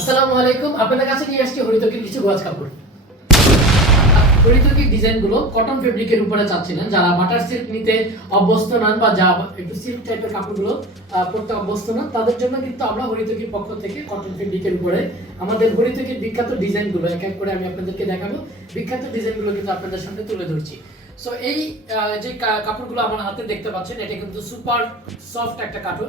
আসসালামু আলাইকুম। আপনাদের কাছে হরিতকির কিছু গোয়াজ কাপড়। হরিতকির ডিজাইনগুলো কটন ফেব্রিকের উপরে চাচ্ছিলেন। যারা বাটার সিল্ক নিতে অভ্যস্ত নন বা যা একটু সিল্ক টাইপের কাপড়গুলো অভ্যস্ত নন, তাদের জন্য কিন্তু আমরা পক্ষ থেকে কটন ফেব্রিকের উপরে আমাদের বিখ্যাত ডিজাইনগুলো, এক এক করে আমি আপনাদেরকে দেখাবো। বিখ্যাত ডিজাইনগুলো কিন্তু আপনাদের সামনে তুলে ধরছি। সো এই যে কাপড়গুলো আমার হাতে দেখতে পাচ্ছেন, এটা কিন্তু সুপার সফট একটা কাঠো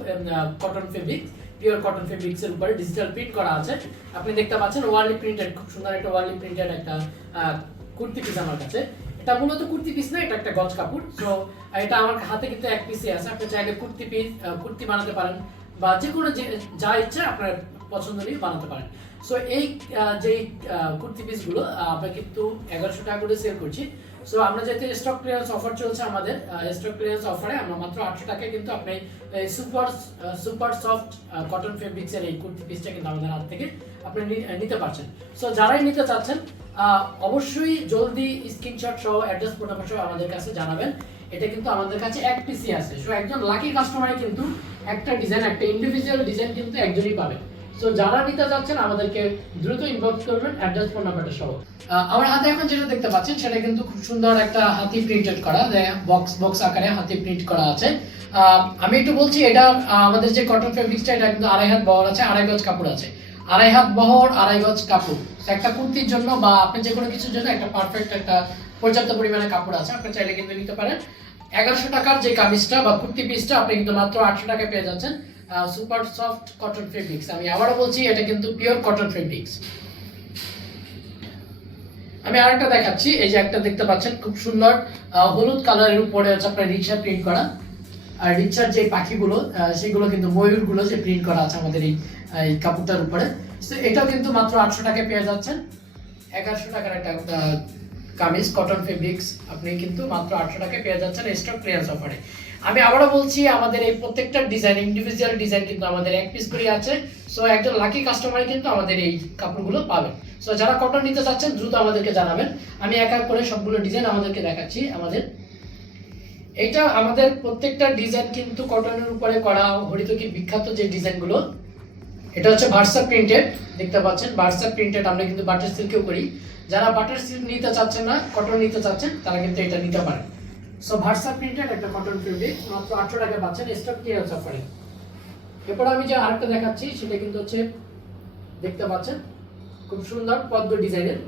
cotton fabric. Pure cotton fabrics এর উপরে ডিজিটাল প্রিন্ট করা আছে। আপনি দেখতে পাচ্ছেন ওয়ার্লি প্রিন্টেড খুব সুন্দর একটা ওয়ার্লি প্রিন্টেড একটা কুর্তি পিস আমার কাছে। এটা মূলত কুর্তি পিস না, এটা একটা গজ কাপড়। সো এটা আমার হাতে কিন্তু এক পিসে আছে। আপনি চাইলে কুর্তি পিস কুর্তি বানাতে পারেন। বা যে কোনো যা ইচ্ছা আপনার পছন্দ নিয়ে বানাতে পারেন। সো এই আহ, কুর্তি পিসগুলো আমরা কিন্তু এগারোশো টাকা করে সেল করছি। সো আমরা যেহেতু স্টক ক্লিয়ারেন্স অফার চলছে আমাদের স্টক ক্লিয়ারেন্স অফারে আমরা মাত্র আটশো টাকায় কিন্তু আপনি সুপার সুপার সফট কটন ফেব্রিক্সের এই কুর্তি পিসটা কিন্তু আমাদের হাত থেকে আপনি নিতে পারছেন। সো যারাই নিতে চাচ্ছেন অবশ্যই জলদি স্ক্রিনশট সহ অ্যাড্রেস নাম্বার সহ আমাদের কাছে জানাবেন। এটা কিন্তু আমাদের কাছে এক পিসি আছে। সো একজন লাকি কাস্টমারে কিন্তু একটা ডিজাইন একটা ইন্ডিভিজুয়াল ডিজাইন কিন্তু একজনই পাবেন। সো যারা নিতে যাচ্ছেন, আমাদেরকে দ্রুত ইনবক্স করবেন অ্যাড্রেস ফোন নাম্বারটা সহ। আমার হাতে এখন যেটা দেখতে পাচ্ছেন, সেটা কিন্তু খুব সুন্দর একটা হাতি প্রিন্টেড করা বক্স বক্স আকারে হাতি প্রিন্ট করা আছে। আমি একটু বলছি, এটা আমাদের যে কটন ফেব্রিক্সটা এটা কিন্তু আড়াই হাত বহর আছে, আড়াই গজ কাপড় আছে। আড়াই হাত বহর, আড়াই গজ কাপড়। একটা কুর্তির জন্য বা আপনি যে কোনো কিছুর জন্য একটা পারফেক্ট একটা পর্যাপ্ত পরিমাণে কাপড় আছে, আপনি চাইলে কিন্তু নিতে পারেন। এগারোশো টাকার যে কামিজটা বা কুর্তি পিসটা আপনি কিন্তু মাত্র আটশো টাকায় পেয়ে যাচ্ছেন। সুপার সফট কটন ফেব্রিক্স আমি আবারও বলছি, এটা কিন্তু পিওর কটন ফেব্রিক্স আমি আরেকটা দেখাচ্ছি, এই যে একটা দেখতে পাচ্ছেন, খুব সুন্দর হলুদ কালারের উপরে হচ্ছে আপনার রিক্সা প্রিন্ট করা। আর রিক্সার যে পাখিগুলো সেগুলো কিন্তু ময়ূরগুলো যে প্রিন্ট করা আছে আমাদের এই কাপড়টার উপরে। তো এটাও কিন্তু মাত্র আটশো টাকায় পেয়ে যাচ্ছেন। এগারোশো টাকার একটা কামিজ কটন ফেব্রিক্স আপনি কিন্তু মাত্র আটশো টাকায় পেয়ে যাচ্ছেন স্টক ক্লিয়ারেন্স অফারে আমি আবারও বলছি, আমাদের এই প্রত্যেকটা ডিজাইন ইন্ডিভিজুয়াল ডিজাইন কিন্তু আমাদের এক পিস করে আছে। সো একজন লাকি কাস্টমার কিন্তু আমাদের এই কাপড়গুলো পাবেন সো যারা কটন নিতে চাচ্ছেন, দ্রুত আমাদেরকে জানাবেন। আমি এক এক করে সবগুলো ডিজাইন আমাদেরকে দেখাচ্ছি আমাদের। এটা আমাদের প্রত্যেকটা ডিজাইন কিন্তু কটনের উপরে করা, হরিতকি বিখ্যাত যে ডিজাইনগুলো এটা হচ্ছে ভার্সা প্রিন্টেড দেখতে পাচ্ছেন? ভার্সা প্রিন্টেড আমরা কিন্তু বাটার সিল্কেও করি। যারা বাটার সিল্ক নিতে চাচ্ছেন না কটন নিতে চাচ্ছেন, তারা কিন্তু এটা নিতে পারেন। সো ভার্সা প্রিন্টেড একটা কটন ফেব্রিক মাত্র আটশো টাকা পাচ্ছেন স্টক ক্লিয়ারেন্স অফারে এরপর আমি যে আরেকটা দেখাচ্ছি, সেটা কিন্তু হচ্ছে, দেখতে পাচ্ছেন? খুব সুন্দর পদ্ম ডিজাইনের।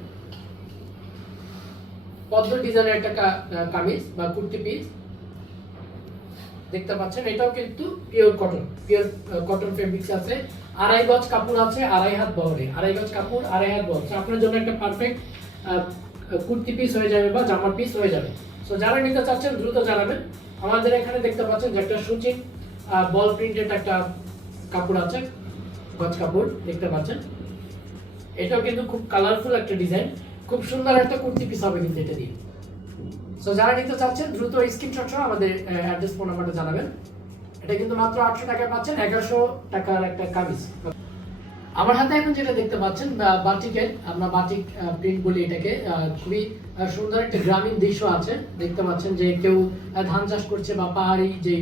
পদ্ম ডিজাইনের একটা কামিজ বা কুর্তি পিস দেখতে পাচ্ছেন, এটাও কিন্তু pure cotton pure cotton fabrics আছে। আড়াই গজ কাপড় আছে, আড়াই হাত বহরে। আড়াই গজ কাপড়, আড়াই হাত বহর। আপনার জন্য একটা পারফেক্ট কুর্তি পিস হয়ে যাবে বা জামার পিস হয়ে যাবে। সো যারা নিতে চাচ্ছেন, দ্রুত জানাবেন। আমাদের এখানে দেখতে পাচ্ছেন যে একটা সুচিক বল প্রিন্টেড একটা কাপড় আছে, গজ কাপড় দেখতে পাচ্ছেন। এটাও কিন্তু খুব কালারফুল একটা ডিজাইন খুব সুন্দর একটা কুর্তি পিস হবে কিন্তু এটা দিয়ে। সো যারা নিতে চাচ্ছেন, দ্রুত স্ক্রিনশট সহ আমাদের অ্যাড্রেস ফোন নাম্বারটা জানাবেন। এটা কিন্তু মাত্র আটশো টাকায় পাচ্ছেন, এগারোশো টাকার একটা কামিজ। আমার হাতে এখন যেটা দেখতে পাচ্ছেন বাটিকের আমরা বাটিক প্রিন্ট বলি এটাকে খুবই সুন্দর একটা গ্রামীণ দৃশ্য আছে। দেখতে পাচ্ছেন যে কেউ ধান চাষ করছে বা পাহাড়ি যে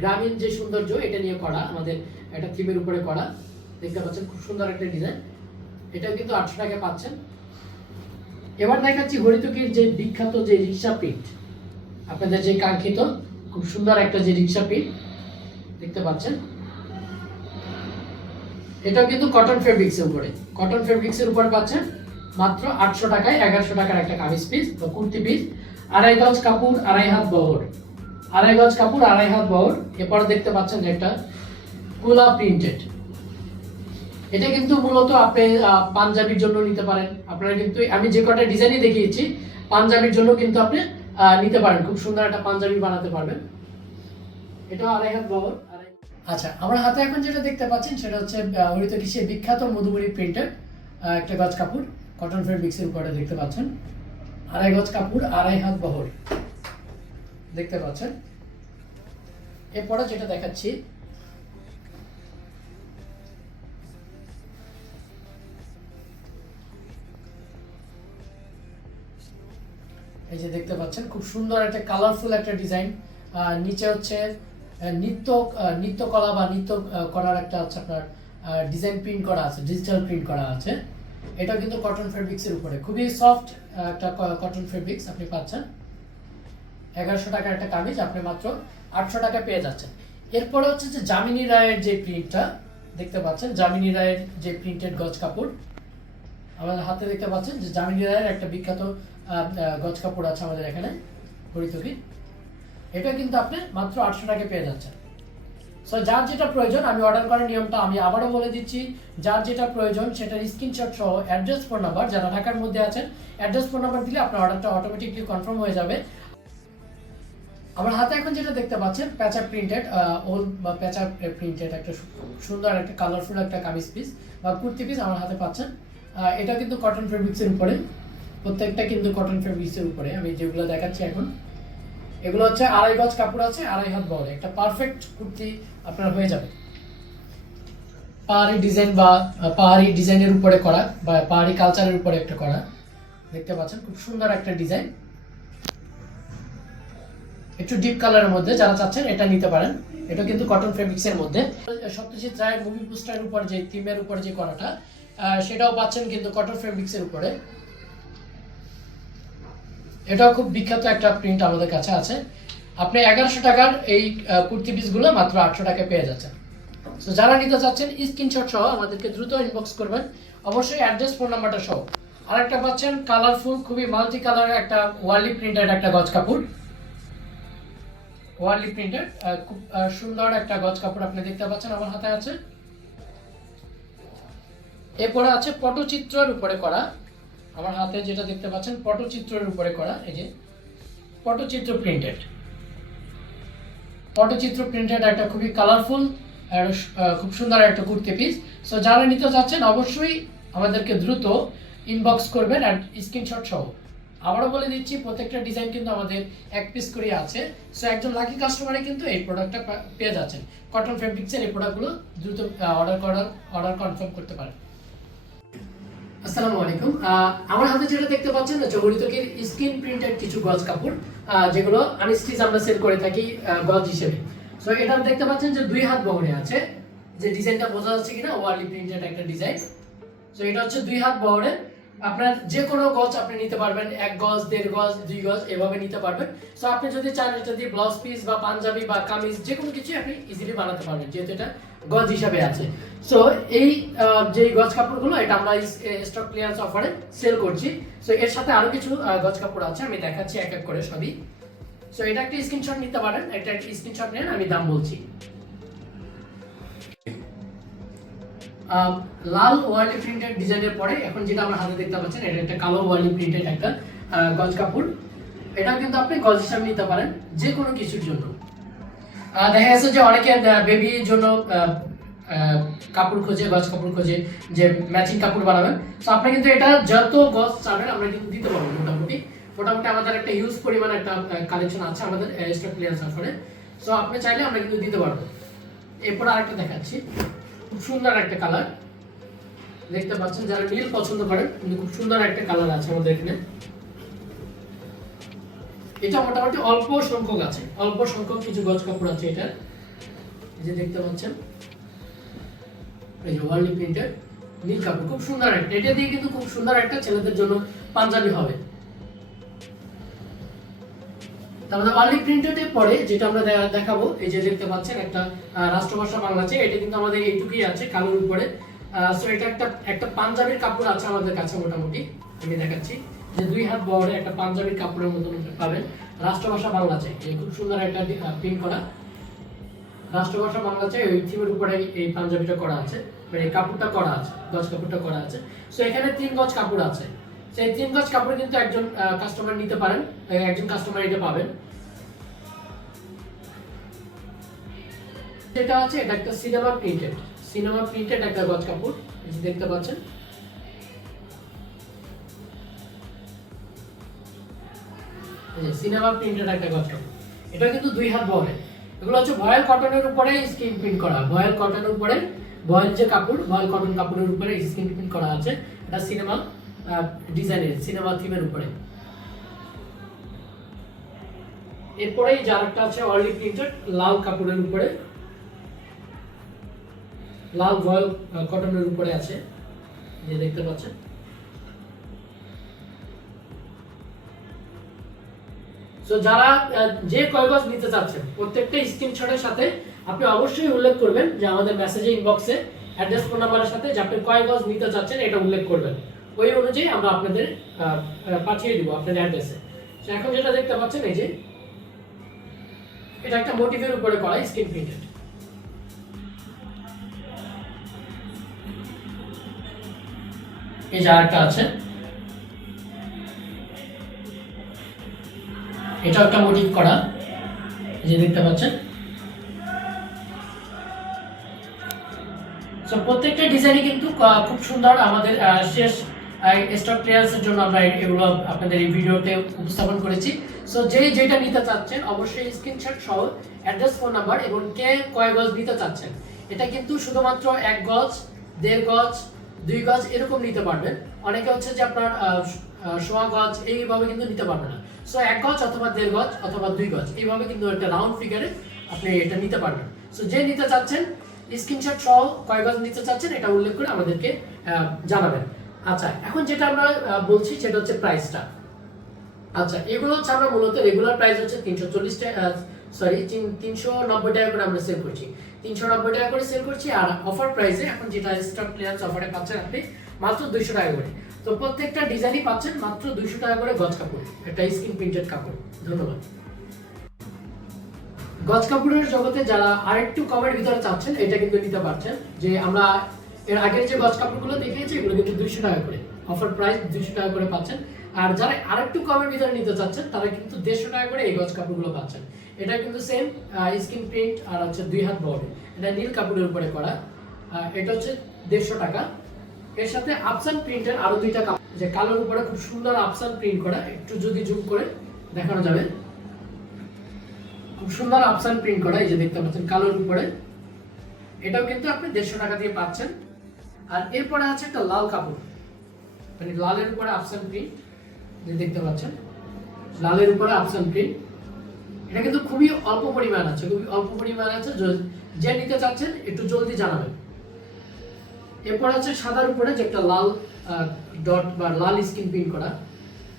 গ্রামীণ যে সৌন্দর্য, এটা নিয়ে করা, আমাদের একটা থিমের উপরে করা। দেখতে পাচ্ছেন খুব সুন্দর একটা ডিজাইন এটাও কিন্তু আটশো টাকায় পাচ্ছেন। এবার দেখাচ্ছি হরিতকির যে বিখ্যাত যে রিক্সা প্রিন্ট আপনাদের যে কাঙ্ক্ষিত, খুব সুন্দর একটা যে রিক্সা প্রিন্ট দেখতে পাচ্ছেন? এটাও কিন্তু কটন ফেব্রিক্স এর উপরে। কটন ফেব্রিক্স এর উপর পাচ্ছেন মাত্র আটশো টাকায় এগারোশো টাকার একটা কামিজ পিস বা কুর্তি পিস আড়াই গজ কাপড়, আড়াই হাত বহর। আড়াই গজ কাপড়, আড়াই হাত বহর। এরপর দেখতে পাচ্ছেন যে একটা কুলা প্রিন্টেড এটা কিন্তু মূলত আপনি পাঞ্জাবির জন্য নিতে পারেন। আপনারা কিন্তু, আমি যে কটা ডিজাইনই দেখিয়েছি, পাঞ্জাবির জন্য কিন্তু আপনি নিতে পারেন। খুব সুন্দর একটা পাঞ্জাবি বানাতে পারবেন। এটা আড়াই হাত বহর আচ্ছা আমার হাতে এখন যেটা দেখতে পাচ্ছেন সেটা হচ্ছে হরিত কৃষির বিখ্যাত মধুবরী প্রিন্টের একটা গজ কাপড় কটন ফেব্রিক্সের উপরে দেখতে পাচ্ছেন। আড়াই গজ কাপড়, আড়াই হাত বহর। দেখতে পাচ্ছেন? এরপরে যেটা দেখাচ্ছি, এই যে দেখতে পাচ্ছেন, খুব সুন্দর একটা কালারফুল একটা ডিজাইন নিচে হচ্ছে নৃত্য নৃত্যকলা বা নৃত্য করার একটা হচ্ছে আপনার ডিজাইন প্রিন্ট করা আছে ডিজিটাল প্রিন্ট করা আছে। এটা কিন্তু কটন ফেব্রিক্সের উপরে। খুবই সফট একটা কটন ফেব্রিক্স আপনি পাচ্ছেন। এগারোশো টাকার একটা কামিজ, আপনি মাত্র আটশো টাকা পেয়ে যাচ্ছেন। এরপরে হচ্ছে যে জামিনী রায়ের যে প্রিন্টটা দেখতে পাচ্ছেন? জামিনী রায়ের যে প্রিন্টেড গজ কাপড়। আমাদের হাতে দেখতে পাচ্ছেন যে জামিনী রায়ের একটা বিখ্যাত গজ কাপড় আছে আমাদের এখানে, হরিতকি। এটা কিন্তু আপনি মাত্র আটশো টাকা পেয়ে যাচ্ছেন। সো যার যেটা প্রয়োজন, আমি অর্ডার করার নিয়মটা আমি আবারও বলে দিচ্ছি। যার যেটা প্রয়োজন সেটার স্ক্রিনশট সহ অ্যাড্রেস ফোন নাম্বার যারা ঢাকার মধ্যে আছেন অ্যাড্রেস ফোন নাম্বার দিলে আপনার অর্ডারটা অটোমেটিকলি কনফার্ম হয়ে যাবে। আমার হাতে এখন যেটা দেখতে পাচ্ছেন প্যাচা প্রিন্টেড ওল বা প্যাচা প্রিন্টেড একটা সুন্দর একটা কালারফুল একটা কামিজ পিস বা কুর্তি পিস আমার হাতে পাচ্ছেন। এটা কিন্তু কটন ফেব্রিক্সের উপরে। প্রত্যেকটা কিন্তু কটন ফেব্রিক্সের উপরে। আমি যেগুলো দেখাচ্ছি এখন। এগুলো হচ্ছে আড়াই গজ কাপড় আছে, আড়াই হাত বড়। একটা পারফেক্ট কুর্তি আপনার হয়ে যাবে। পাহাড়ি ডিজাইন বা, পাহাড়ি ডিজাইনের উপরে করা বা পাহাড়ি কালচারের উপরে একটা করা। দেখতে পাচ্ছেন, খুব সুন্দর একটা ডিজাইন একটু ডিপ কালারের মধ্যে যারা চাচ্ছেন এটা নিতে পারেন। এটা কিন্তু কটন ফেব্রিক্সের মধ্যে। সত্যজিৎ রায়ের মুভি পোস্টারের উপর যে থিমের উপর যে করাটা সেটাও পাচ্ছেন কিন্তু কটন ফেব্রিক্সের উপরে। এটাও খুব বিখ্যাত একটা প্রিন্ট আমাদের কাছে আছে। আপনি এগারোশো টাকার এই কুর্তি পিসগুলো মাত্র আটশো টাকায় পেয়ে যাচ্ছেন। যারা নিতে চাচ্ছেন স্ক্রিনশট সহ আমাদেরকে দ্রুত ইনবক্স করবেন। অবশ্যই অ্যাড্রেস ফোন নাম্বারটা সহ। আরেকটা পাচ্ছেন কালারফুল খুবই মাল্টি কালারের একটা ওয়ার্লি প্রিন্টেড একটা গজ কাপড়। ওয়ার্লি প্রিন্টেড খুব সুন্দর একটা গজ কাপড় আপনি দেখতে পাচ্ছেন আমার হাতে আছে। এরপরে আছে পটচিত্রের উপরে করা। আমার হাতে যেটা দেখতে পাচ্ছেন, পটচিত্রের উপরে করা, এই যে পটচিত্র প্রিন্টেড পটচিত্র প্রিন্টেড একটা খুবই কালারফুল খুব সুন্দর একটা কুর্তি পিস সো যারা নিতে চাচ্ছেন, অবশ্যই আমাদেরকে দ্রুত ইনবক্স করবেন আর স্ক্রিনশট সহ। আবারও বলে দিচ্ছি, প্রত্যেকটা ডিজাইন কিন্তু আমাদের এক পিস করে আছে। সো একজন লাকি কাস্টমারে কিন্তু এই প্রোডাক্টটা পেয়ে যাচ্ছেন। কটন ফেব্রিক্সের এই প্রোডাক্টগুলো দ্রুত অর্ডার করার অর্ডার কনফার্ম করতে পারেন। আসসালামু আলাইকুম। আমার হাতে যেটা দেখতে পাচ্ছেন, হচ্ছে হরিতকের স্ক্রিন প্রিন্টেড কিছু গজ কাপড় যেগুলো আনস্টিচ আমরা সেল করে থাকি গজ হিসেবে। সো এটা দেখতে পাচ্ছেন যে দুই হাত বহরে আছে। যে ডিজাইনটা বোঝা যাচ্ছে কিনা, ওয়ার্লি প্রিন্টেড একটা ডিজাইন। সো এটা হচ্ছে দুই হাত বহরে। আপনার যে কোনো গজ আপনি নিতে পারবেন, এক গজ দেড় গজ দুই গজ এভাবে নিতে পারবেন। সো আপনি যদি চান দিয়ে ব্লাউজ পিস বা পাঞ্জাবি বা কামিজ যে কোনো কিছু আপনি ইজিলি বানাতে পারবেন, যেহেতু এটা গজ হিসাবে আছে। সো এই যে গজ কাপড়গুলো, এটা আমরা স্টক ক্লিয়ারেন্স অফারে সেল করছি। সো এর সাথে আরও কিছু গজ কাপড় আছে, আমি দেখাচ্ছি এক এক করে সবই। সো এটা একটা স্ক্রিনশট নিতে পারেন, এটা একটা স্ক্রিনশট নেন, আমি দাম বলছি। লাল ওয়ার্লি প্রিন্টেড ডিজাইনের পরে এখন যেটা আমার হাতে দেখতে পাচ্ছেন, এটা একটা কালো ওয়ার্লি প্রিন্টেড একটা গজ কাপড়। এটা কিন্তু আপনি গজ হিসাবে নিতে পারেন যে কোনো কিছুর জন্য। দেখা যাচ্ছে যে অনেকে বেবির জন্য কাপড় খোঁজে, গজ কাপড় খোঁজে, যে ম্যাচিং কাপড় বানাবেন। তো আপনি কিন্তু এটা যত গজ চাবেন, আমরা কিন্তু দিতে পারব মোটামুটি। মোটামুটি আমাদের একটা হিউজ পরিমাণ একটা কালেকশন আছে আমাদের স্টক ক্লিয়ারেন্স অফারে সো আপনি চাইলে আমরা কিন্তু দিতে পারব। এরপর আরেকটা দেখাচ্ছি। খুব সুন্দর একটা কালার দেখতে পাচ্ছেন যারা নীল পছন্দ করেন, কিন্তু খুব সুন্দর একটা কালার আছে আমাদের এখানে। এটা মোটামুটি অল্প সংখ্যক আছে। অল্প সংখ্যক কিছু গজ কাপড় আছে এটা যে দেখতে পাচ্ছেন, এই যে ওয়ার্ল্ড প্রিন্টের নীল কাপড়, খুব সুন্দর একটা। এটা দিয়ে কিন্তু খুব সুন্দর একটা ছেলেদের জন্য পাঞ্জাবি হবে। তারপরে ওয়ার্ল্ড প্রিন্টেডের পরে যেটা আমরা দেখাবো, এই যে দেখতে পাচ্ছেন একটা রাষ্ট্রভাষা বাংলা আছে, এটা কিন্তু আমাদের এইটুকুই আছে, কালোর উপরে। সো এটা একটা একটা পাঞ্জাবির কাপড় আছে আমাদের কাছে মোটামুটি, আমি দেখাচ্ছি। যে দুই হাত বড় একটা পাঞ্জাবির কাপড়ের মতন পাবেন। রাষ্ট্রভাষা বাংলা আছে খুব সুন্দর একটা প্রিন্ট করা। রাষ্ট্রভাষা বাংলা চাই ওই থিমের উপরে এই পাঞ্জাবিটা করা আছে মানে কাপড়টা করা আছে, গজ কাপড়টা করা আছে। সো এখানে তিন গজ কাপড় আছে। সেই তিন গজ কাপড় কিন্তু একজন কাস্টমার নিতে পারেন একজন কাস্টমার এটা পাবেন। আছে, এটা একটা সিনেমা প্রিন্টেড সিনেমা প্রিন্টেড একটা গজ কাপড় দেখতে পাচ্ছেন। সিনেমা প্রিন্টেড একটা গজ কাপড়। এটা কিন্তু দুই হাত বহরে। এগুলো হচ্ছে ভয়েল কটনের উপরে স্ক্রিন প্রিন্ট করা। ভয়েল কটনের উপরে, ভয়েল যে কাপড়, ভয়েল কটন কাপড়ের উপরে স্ক্রিন প্রিন্ট করা আছে। এটা সিনেমা ডিজাইনের সিনেমা থিমের উপরে। এরপরেই যার একটা আছে প্রিন্টেড লাল কাপড়ের উপরে। লাল ভয়েল কটনের উপরে আছে, যে দেখতে পাচ্ছেন। সো যারা যে কয় গজ নিতে চাচ্ছেন, প্রত্যেকটা স্ক্রিনশটের সাথে আপনি অবশ্যই উল্লেখ করবেন যে আমাদের মেসেজে ইনবক্সে অ্যাড্রেস ফোন নাম্বারের সাথে যে আপনি কয় গজ নিতে চাচ্ছেন, এটা উল্লেখ করবেন। ওই অনুযায়ী আমরা আপনাদের পাঠিয়ে দিব আপনাদের অ্যাড্রেসে এখন যেটা দেখতে পাচ্ছেন, এই যে, এটা একটা মোটিভের উপরে করা স্ক্রিন প্রিন্টেড এই যে আরেকটা আছে। এটা একটা মোটিভ করা। যে দেখতে পাচ্ছেন। প্রত্যেকটা ডিজাইনই কিন্তু খুব সুন্দর আমাদের শেষ স্টক ক্লিয়ারেন্সের জন্য আমরা এগুলো আপনাদের এই ভিডিওতে উপস্থাপন করেছি। সো যে যেটা নিতে চাচ্ছেন, অবশ্যই স্ক্রিনশট সহ অ্যাড্রেস ফোন নাম্বার এবং কে কয় গজ নিতে চাচ্ছেন। এটা কিন্তু শুধুমাত্র এক গজ, দেড় গজ, দুই গজ এরকম নিতে পারবেন। অনেকে হচ্ছে যে আপনার সোয়া গজ, এইভাবে কিন্তু নিতে পারবেন না। সো এক গজ অথবা দেড় গজ অথবা দুই গজ, এইভাবে কিন্তু একটা রাউন্ড ফিগারে আপনি এটা নিতে পারবেন। সো যে নিতে চাচ্ছেন স্ক্রিনশট সহ কয় গজ নিতে চাচ্ছেন, এটা উল্লেখ করে আমাদেরকে জানাবেন। আচ্ছা এখন যেটা আমরা বলছি সেটা হচ্ছে প্রাইসটা আচ্ছা এগুলো হচ্ছে আমরা মূলত রেগুলার প্রাইস হচ্ছে তিনশো চল্লিশ টাকা সরি তিনশো নব্বই টাকা করে আমরা সেল করছি। তিনশো নব্বই টাকা করে সেল করছি আর অফার প্রাইসে এখন যেটা স্টক ক্লিয়ারেন্স অফারে পাচ্ছেন আপনি মাত্র দুইশো টাকা করে। তো প্রত্যেকটা ডিজাইনই পাচ্ছেন মাত্র দুইশো টাকা করে গজ কাপড়, একটা স্কিন প্রিন্টেড কাপড়। ধন্যবাদ। গজ কাপড়ের জগতে যারা আরেকটু কমের ভিতরে চাচ্ছেন, এটা কিন্তু নিতে পারছেন যে আমরা এর আগের যে গজ কাপড়গুলো দেখিয়েছি, এগুলো কিন্তু দুইশো টাকা করে। অফার প্রাইস দুইশো টাকা করে পাচ্ছেন। আর যারা আরেকটু কমের ভিতরে নিতে চাচ্ছেন, তারা কিন্তু দেড়শো টাকা করে এই গজ কাপড়গুলো পাচ্ছেন। এটা কিন্তু সেম স্কিন প্রিন্ট আর হচ্ছে দুই হাত বড় এটা নীল কাপড়ের উপরে করা। এটা হচ্ছে দেড়শো টাকা। এর সাথে আপসান প্রিন্টের আরও দুইটা কাপড় যে কালোর উপরে খুব সুন্দর আপসান প্রিন্ট করা। একটু যদি জুম করে দেখানো যাবে। খুব সুন্দর আপসান প্রিন্ট করা। এই যে দেখতে পাচ্ছেন কালোর উপরে। এটাও কিন্তু আপনি দেড়শো টাকা দিয়ে পাচ্ছেন। আর এরপরে আছে একটা লাল কাপড়। মানে লালের উপরে আপসান প্রিন্ট যে দেখতে পাচ্ছেন। লালের উপরে আপসান প্রিন্ট এটা কিন্তু খুবই অল্প পরিমাণ আছে, খুবই অল্প পরিমাণ আছে। যে নিতে চাচ্ছেন, একটু জলদি জানাবেন। এরপর আছে সাদার উপরে যে একটা লাল ডট বা লাল স্কিন প্রিন্ট করা।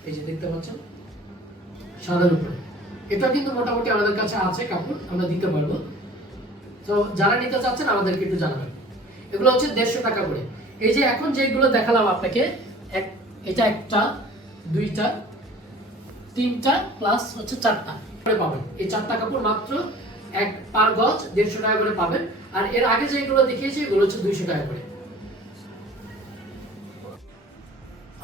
এই যে দেখতে পাচ্ছেন, সাদার উপরে। এটা কিন্তু মোটামুটি আমাদের কাছে আছে কাপড়, আমরা দিতে পারব। তো যারা নিতে চাচ্ছেন, আমাদেরকে একটু জানাবেন। এগুলো হচ্ছে দেড়শো টাকা করে। এই যে এখন যেগুলো দেখালাম আপনাকে, এক, এটা একটা, দুইটা, তিনটা প্লাস হচ্ছে চারটা করে পাবেন। এই চারটা কাপড় মাত্র এক পার গজ দেড়শো টাকা করে পাবেন। আর এর আগে যেগুলো দেখিয়েছি, এগুলো হচ্ছে দুইশো টাকা করে।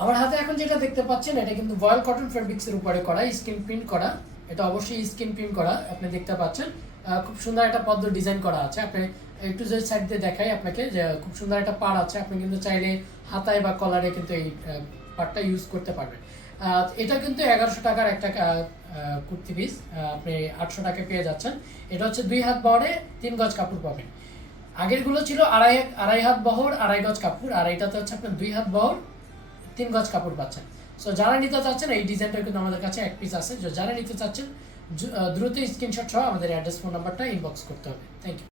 আমার হাতে এখন যেটা দেখতে পাচ্ছেন, এটা কিন্তু ভয়েল কটন ফেব্রিক্স এর উপরে করা স্কিন প্রিন্ট করা। এটা অবশ্যই স্কিন প্রিন্ট করা, আপনি দেখতে পাচ্ছেন। খুব সুন্দর একটা পদ্ম ডিজাইন করা আছে। আপনি একটু যদি সাইড দিয়ে দেখাই আপনাকে যে খুব সুন্দর একটা পাড় আছে। আপনি কিন্তু চাইলে হাতায় বা কলারে কিন্তু এই পাড়টা ইউজ করতে পারবেন। এটা কিন্তু এগারোশো টাকার একটা কুর্তি পিস আপনি আটশো টাকা পেয়ে যাচ্ছেন। এটা হচ্ছে দুই হাত বহরে তিন গজ কাপড় পাবেন। আগেরগুলো ছিল আড়াই আড়াই হাত বহর, আড়াই গজ কাপড়। আর এটাতে হচ্ছে আপনার দুই হাত বহর, তিন গজ কাপড় পাচ্ছেন। সো যারা নিতে চাচ্ছেন, এই ডিজাইনটা কিন্তু আমাদের কাছে এক পিস আছে। যারা নিতে চাচ্ছেন দ্রুত স্ক্রিনশট সহ আমাদের অ্যাড্রেস ফোন নাম্বারটা ইনবক্স করতে হবে। Thank you